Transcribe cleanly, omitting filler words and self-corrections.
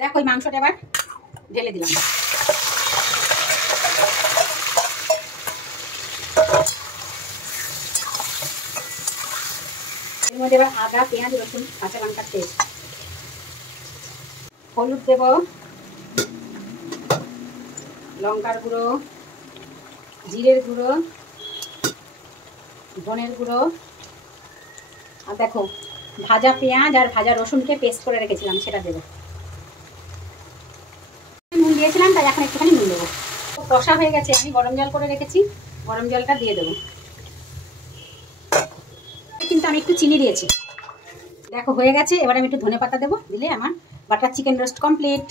দেখো ওই মাংসটা এবার ঢেলে দিলাম। এর মধ্যে এবার আদা, পেঁয়াজ, রসুন, কাঁচা লঙ্কার পেস্ট, হলুদ দেব, লঙ্কার গুঁড়ো, জিরের গুঁড়ো, ধনের গুঁড়ো, আর দেখো ভাজা পেঁয়াজ আর ভাজা রসুনকে পেস্ট করে রেখেছিলাম সেটা দেবো। নুন দিয়েছিলাম তাই এখন একটুখানি নুন দেবো। কষা হয়ে গেছে, আমি গরম জল করে রেখেছি, গরম জলটা দিয়ে দেবো। কিন্তু আমি একটু চিনি দিয়েছি। দেখো হয়ে গেছে, এবার আমি একটু ধনেপাতা দেবো, দিলে আমার বাটার চিকেন রোস্ট কমপ্লিট।